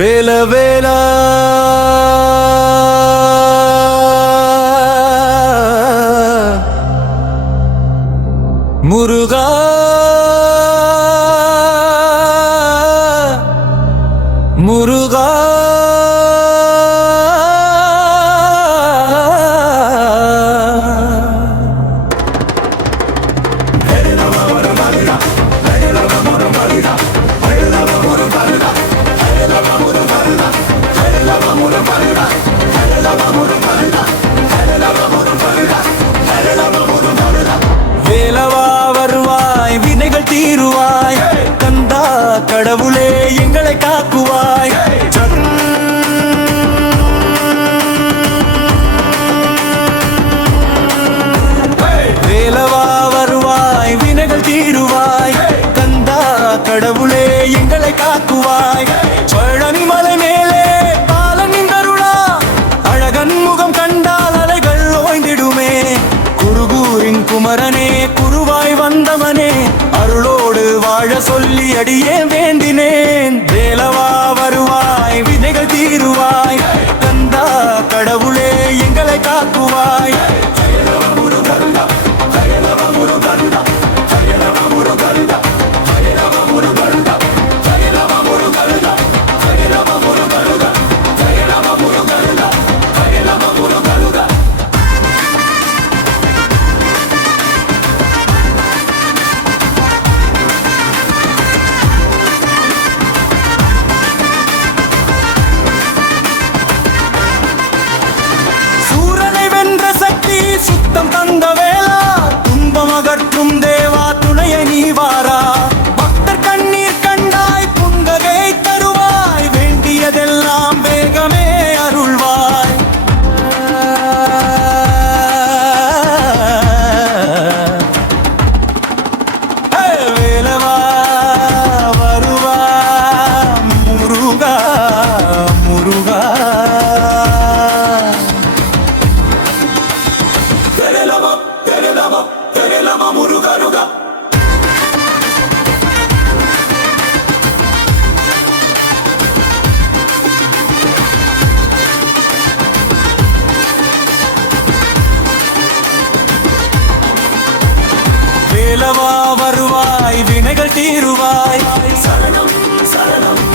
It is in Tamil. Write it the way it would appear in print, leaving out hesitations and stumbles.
வேல வேலா முருகா முருகா வேலவா வருவாய் வினைகள் தீருவாய் கந்தா கடவுளே எங்களை காக்குவாய் வேலவா வருவாய் வினைகள் தீருவாய் கந்தா கடவுளே எங்களை காக்குவாய் பழனி மலை மேலே பாலனின் அருளா அழகன் முகம் கண்டால் அலைகள் ஓய்ந்திடுமே குருகூரின் குமரனே குருவாய் வந்தவனே அருளோடு வாழ சொல்லி அடியே வேண்டினேன் வேலவா வருவாய் விதைகள் தீருவாய் கந்தா கடவுளே எங்களை காக்குவாய் சுத்தம் தந்த வேளா துன்பம் அகற்றும் தேவா துணையை நீ வாரா பக்தர் கண்ணீர் கண்டாய் புங்ககை தருவாய் வேண்டியதெல்லாம் வேகமே அருள்வாய் வேலவா வருவா முருகா முருகா முருகருகா வேலவா வருவாய் வினைகள் தீருவாய் சரணம் சரணம்